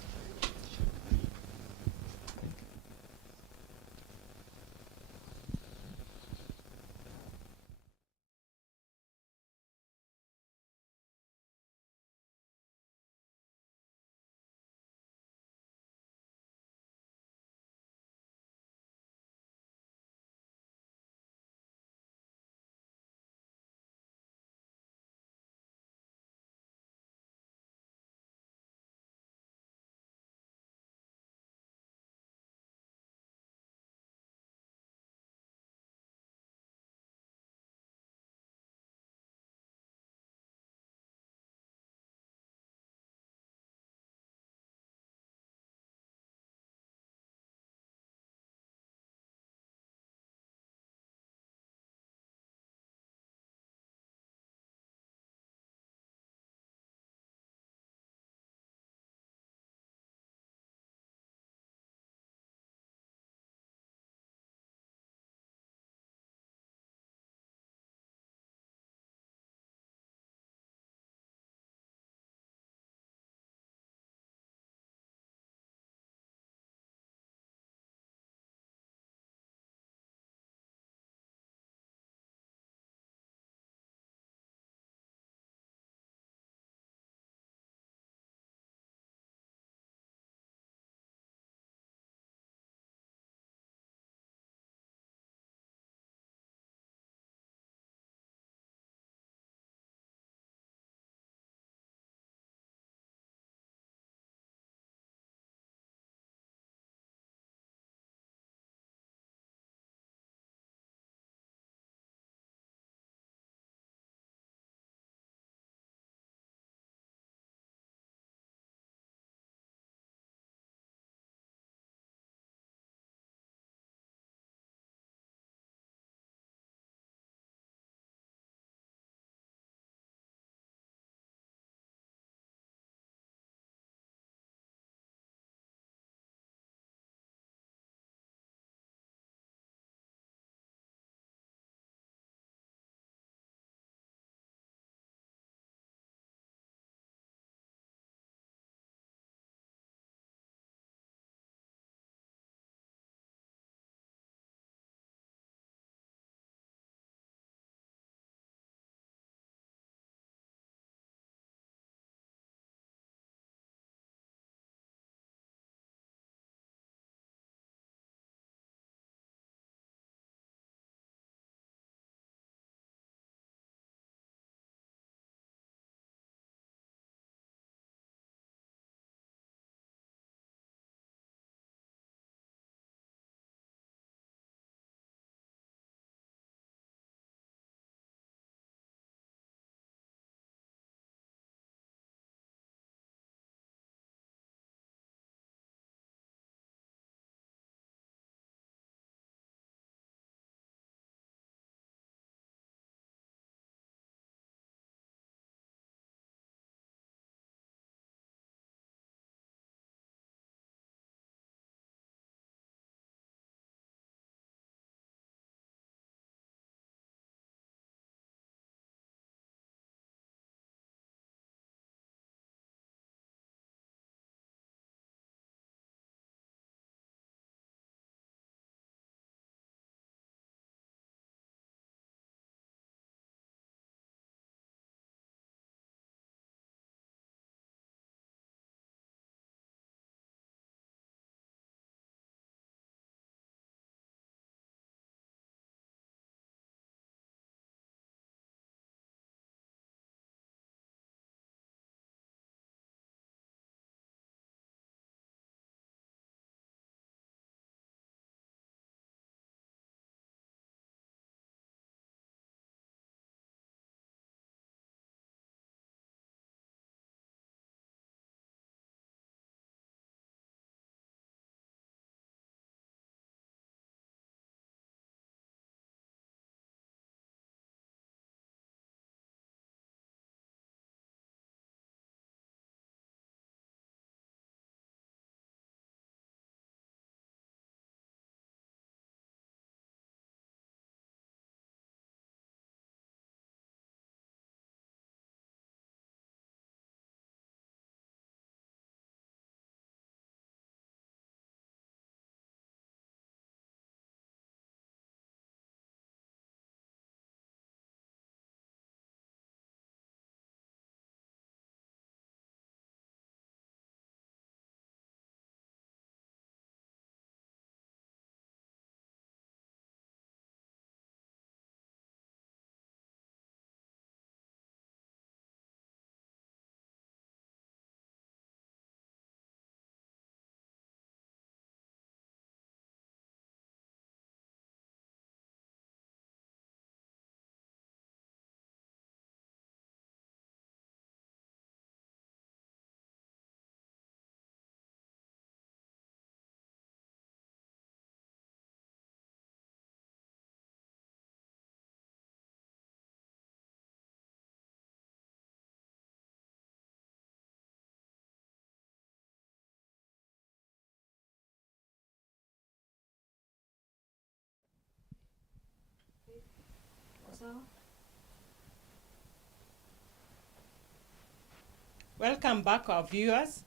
Welcome back, our viewers.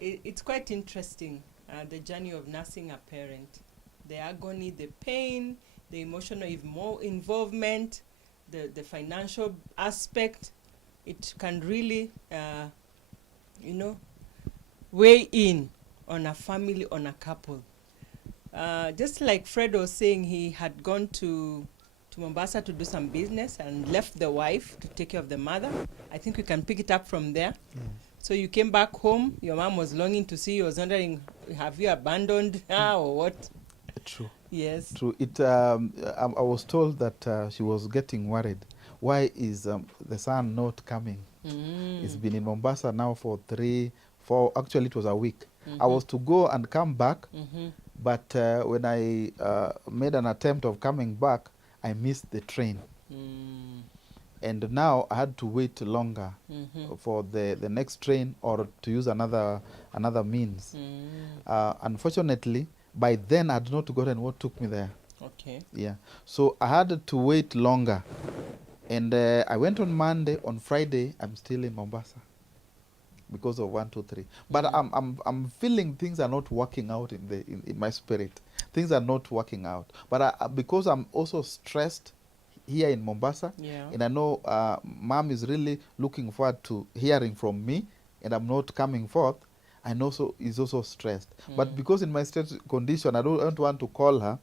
It's quite interesting, the journey of nursing a parent. The agony, the pain, the emotional involvement, the financial aspect. It can really, weigh in on a family, on a couple. Just like Fred was saying, he had gone to Mombasa to do some business and left the wife to take care of the mother. I think we can pick it up from there. Yes. So you came back home, your mom was longing to see you, was wondering, have you abandoned her or what? True. Yes. True. I was told that she was getting worried. Why is the son not coming? It's been in Mombasa now for 3, 4, actually it was a week. I was to go and come back, but when I made an attempt of coming back, I missed the train. And now I had to wait longer for the next train or to use another means. Unfortunately, by then I had not gotten what took me there. Okay. Yeah. So I had to wait longer. And I went on Monday. On Friday, I'm still in Mombasa because of 1, 2, 3. But I'm feeling things are not working out in my spirit. Things are not working out. But because I'm also stressed here in Mombasa, Yeah. and I know Mom is really looking forward to hearing from me, and I'm not coming forth, I know so is also stressed. But because in my stress condition, I don't want to call her,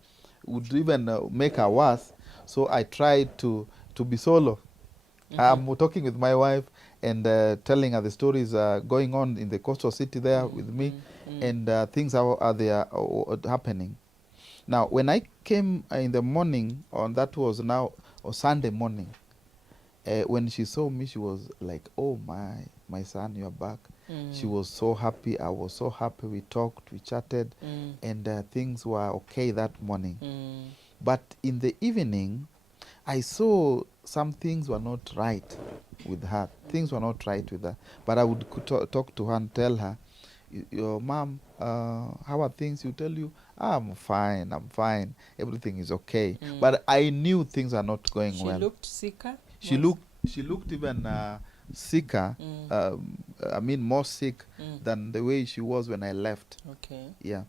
would even make her worse. So I tried to be solo. I'm talking with my wife and telling her the stories going on in the coastal city there with me, and things are there happening. Now, when I came in the morning, that was now Sunday morning, when she saw me, she was like, "Oh my son, you are back." She was so happy. I was so happy. We talked, we chatted, and things were okay that morning. But in the evening, I saw some things were not right with her. Things were not right with her. But I would talk to her and tell her, "Your mom, how are things?" You tell you, I'm fine. Everything is okay." But I knew things are not going well. She looked sicker? She looked even sicker. I mean, more sick than the way she was when I left. Okay. Yeah.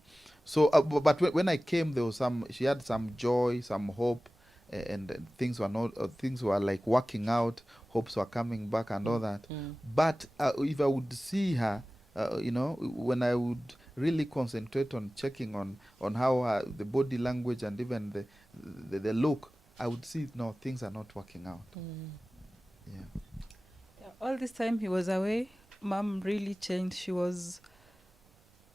So, but when I came, there was she had some joy, some hope, and things were like working out. Hopes were coming back and all that. But if I would see her, when I would really concentrate on checking on how the body language and even the look, I would see, no, things are not working out. Yeah. All this time he was away, Mom really changed.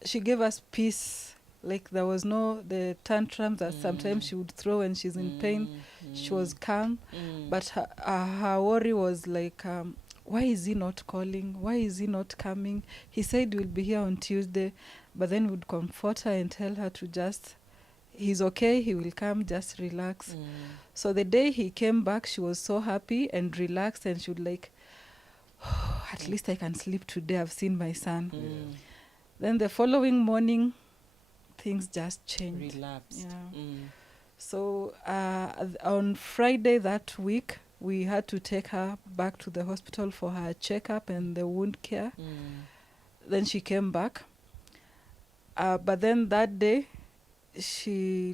She gave us peace. Like there was no the tantrums that sometimes she would throw when she's in pain. She was calm, but her worry was like, why is he not calling? Why is he not coming? He said he'll be here on Tuesday, but then would comfort her and tell her to just, he's okay, he will come, just relax. So the day he came back, she was so happy and relaxed, and she would like, oh, at least I can sleep today, I've seen my son. Then the following morning, things just changed. Relapsed. Yeah. So on Friday that week, we had to take her back to the hospital for her checkup and the wound care. Then she came back. But then that day, she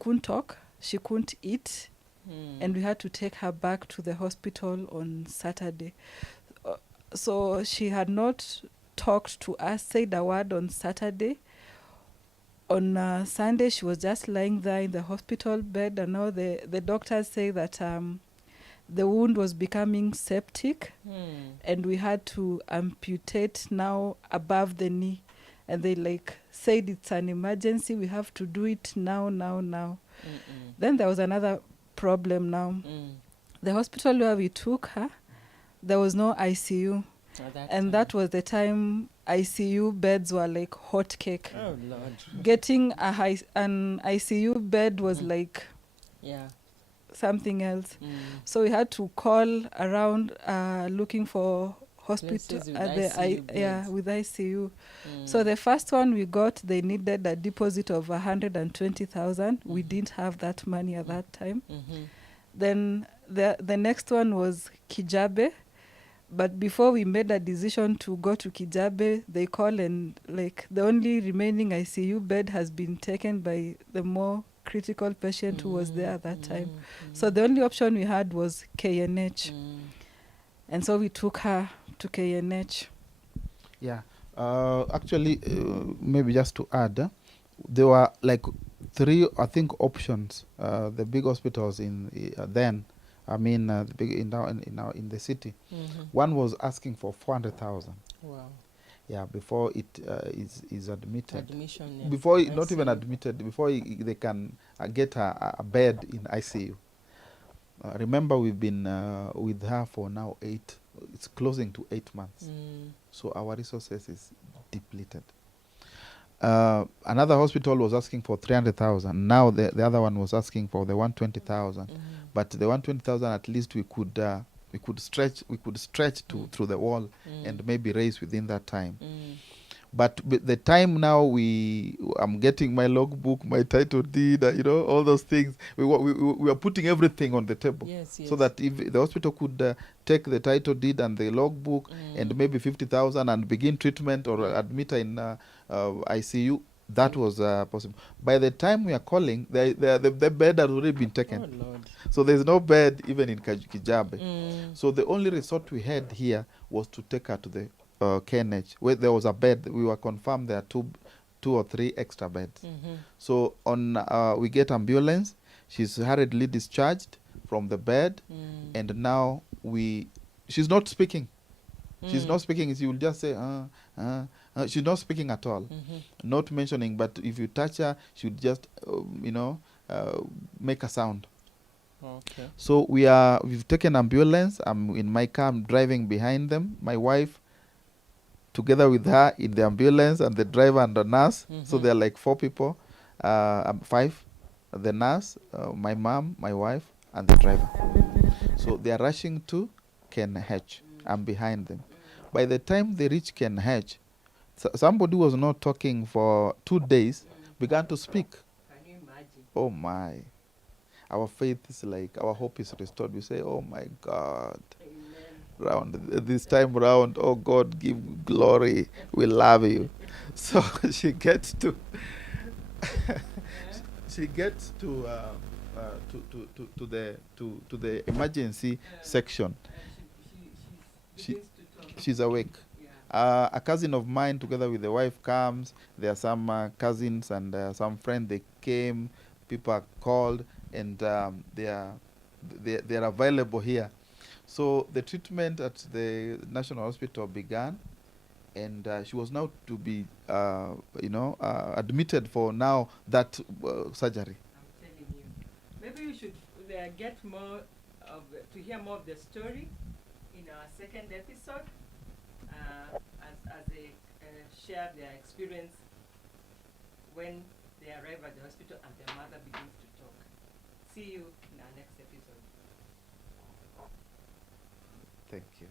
couldn't talk, she couldn't eat, and we had to take her back to the hospital on Saturday. So she had not talked to us, said a word on Saturday. On Sunday, she was just lying there in the hospital bed, and now the doctors say that the wound was becoming septic, and we had to amputate now above the knee. And they said it's an emergency, we have to do it now. Then there was another problem now. The hospital where we took her, there was no ICU. That was the time ICU beds were like hot cake. Oh, Lord. Getting an ICU bed was like something else. So we had to call around looking for hospital Places with at the ICU beds. with ICU. So the first one we got, they needed a deposit of 120,000. We Mhm. didn't have that money at that time. Mhm. Then the next one was Kijabe. But before we made a decision to go to Kijabe, they call and like the only remaining ICU bed has been taken by the more critical patient who was there at that time. So the only option we had was KNH. And so we took her to KNH. Yeah. Actually, maybe just to add, there were like 3, I think, options. The big hospitals in then, I mean, the big in the city. One was asking for 400,000. Wow. Yeah, before it is admitted. Admission. Yeah. Before not even ICU. admitted, before they can get a bed in ICU. Remember, we've been with her for now 8. It's closing to 8 months. So our resources is depleted. Another hospital was asking for 300,000. Now the other one was asking for the 120,000. But the 120,000, at least we could stretch to through the wall and maybe raise within that time. But the time now I'm getting my logbook, my title deed, all those things. We are putting everything on the table. Yes, yes. So that if the hospital could take the title deed and the logbook and maybe 50,000 and begin treatment or admit her in ICU, that was possible. By the time we are calling, the bed has already been taken. Oh, Lord. So there's no bed even in Kijabe. So the only resort we had here was to take her to the KNH, where there was a bed. We were confirmed there are two or three extra beds. So we get ambulance. She's hurriedly discharged from the bed, and now she's not speaking. She's not speaking. She will just say, she's not speaking at all. Not mentioning, but if you touch her, she would just, make a sound. Okay. So we've taken ambulance. I'm in my car. I'm driving behind them. My wife, together with her in the ambulance, and the driver and the nurse. So there are like 4 people, 5. The nurse, my mom, my wife, and the driver. So they are rushing to KNH. I'm behind them. By the time they reach KNH, somebody who was not talking for 2 days began to speak. Can you imagine? Oh my. Our faith is like, our hope is restored. We say, oh my God. This time round, oh God, give glory. We love you. So she gets to the emergency section. She's awake. A cousin of mine, together with the wife, comes. There are some cousins and some friends. They came. People are called, and they are available here. So the treatment at the National Hospital began, and she was now to be, admitted for now that surgery. I'm telling you. Maybe we should get more to hear more of the story in our second episode, as they share their experience when they arrive at the hospital and their mother begins to talk. See you in our next episode. Thank you.